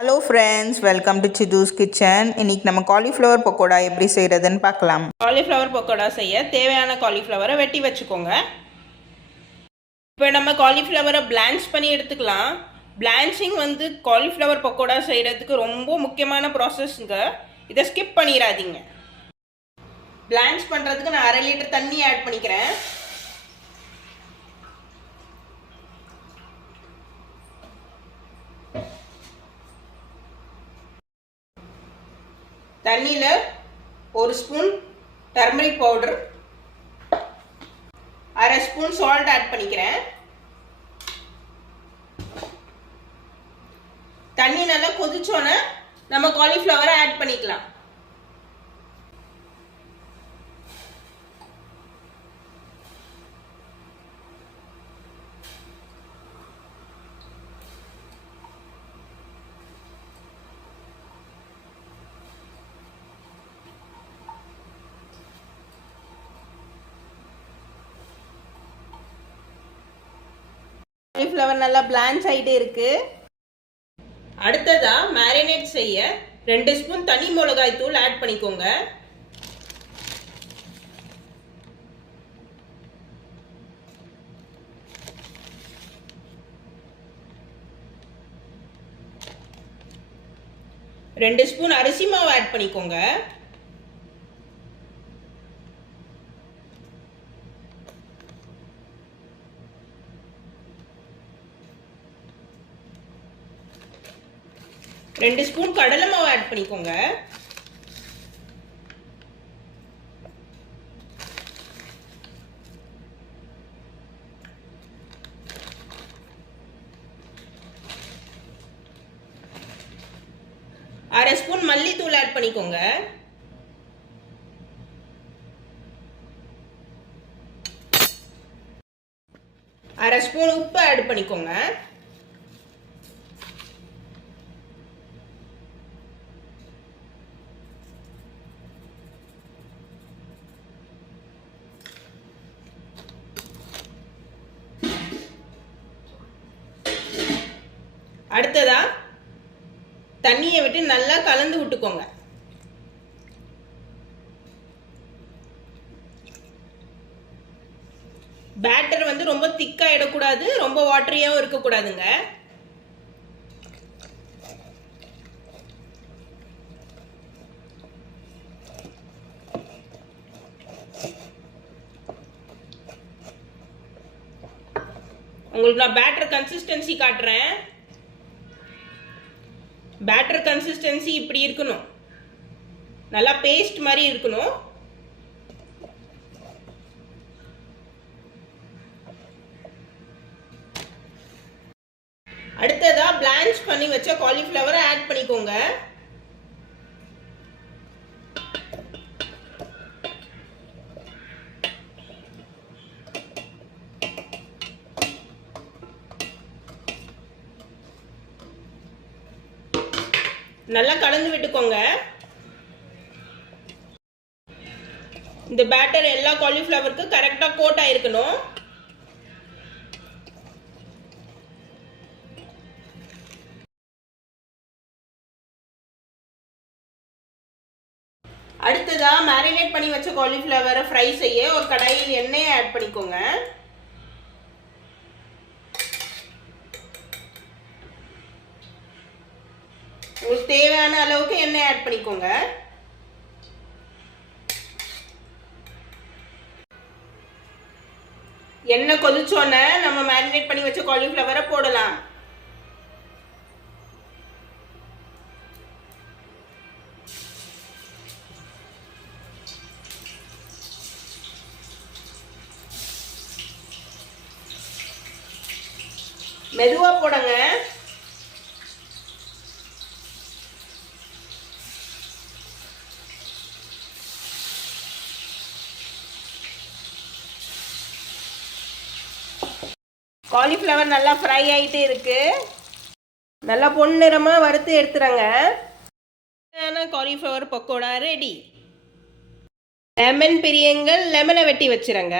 Hello friends, welcome to Sithu's kitchen. இன்றைக்கி நம்ம cauliflower pakoda எப்படி செய்கிறதுன்னு பார்க்கலாம். காலிஃப்ளவர் பக்கோடா செய்ய தேவையான காலிஃப்ளவரை வெட்டி வச்சுக்கோங்க. இப்போ நம்ம காலிஃப்ளவரை பிளான்ச் பண்ணி எடுத்துக்கலாம். பிளான்ச்சிங் காலிஃப்ளவர் பக்கோடா செய்கிறதுக்கு ரொம்ப முக்கியமான ப்ராசஸ்ங்க. இதை ஸ்கிப் பண்ணிடாதீங்க. பிளான்ச் பண்ணுறதுக்கு நான் 1/2 லிட்டர் தண்ணி ஆட் பண்ணிக்கிறேன். தண்ணியில் 1 spoon turmeric powder, 1/2 spoon salt add பண்ணிக்கிறேன். தண்ணி நல்லா கொதிச்சோன்னே நம்ம காலிஃப்ளவரை ஆட் பண்ணிக்கலாம். காலிஃப்ளவர் நல்லா பிளான்ச் ஆகிட்டே இருக்கு. அடுத்ததா மேரினேட் செய்ய 2 ஸ்பூன் தனி மிளகாய் தூள் ஆட் பண்ணிக்கோங்க. ரெண்டு ஸ்பூன் அரிசி மாவு ஆட் பண்ணிக்கோங்க. ரெண்டு ஸ்பூன் கடலை மாவு ஆட் பண்ணிக்கோங்க. அரை ஸ்பூன் மல்லித்தூள் ஆட் பண்ணிக்கோங்க. அரை ஸ்பூன் உப்பு ஆட் பண்ணிக்கோங்க. அடுத்ததா தண்ணியை விட்டு நல்லா கலந்து விட்டுக்கோங்க. பேட்டர் ரொம்ப திக்கா இடக்கூடாது, ரொம்ப வாட்டரியாவும் இருக்கக்கூடாதுங்க. உங்களுக்கு நான் பேட்டர் கன்சிஸ்டன்சி காட்டுறேன். பேட்டர் கன்சிஸ்டன்சி இப்படி இருக்கணும், நல்லா பேஸ்ட் மாதிரி இருக்கணும். அடுத்ததா பிளான்ச் பண்ணி வச்ச காலிஃப்ளவரை ஆட் பண்ணிக்கோங்க. நல்லா கலந்து விட்டுக்கோங்க. இந்த பேட்டர் எல்லா காலிஃப்ளவருக்கு கரெக்டா கோட் ஆயிருக்கணும். அடுத்ததா மேரினேட் பண்ணி வச்ச காலிஃப்ளவரை ஃப்ரை செய்ய ஒரு கடாயில் எண்ணெயை ஆட் பண்ணிக்கோங்க. உங்களுக்கு தேவையான அளவுக்கு எண்ணெய் ஆட் பண்ணிக்கோங்க. எண்ணெய் கொதிச்சோன்னே நம்ம மேரினேட் பண்ணி வச்ச காலிஃப்ளவரை போடலாம். மெதுவா போடுங்க. காலிஃப்ளவர் நல்லா ஃப்ரை ஆகிட்டே இருக்கு. நல்லா பொன்னிறமாக வறுத்து எடுத்துறங்க. Cauliflower pakoda ready. லெமன் பிரியங்கள் லெமனை வெட்டி வச்சுருங்க.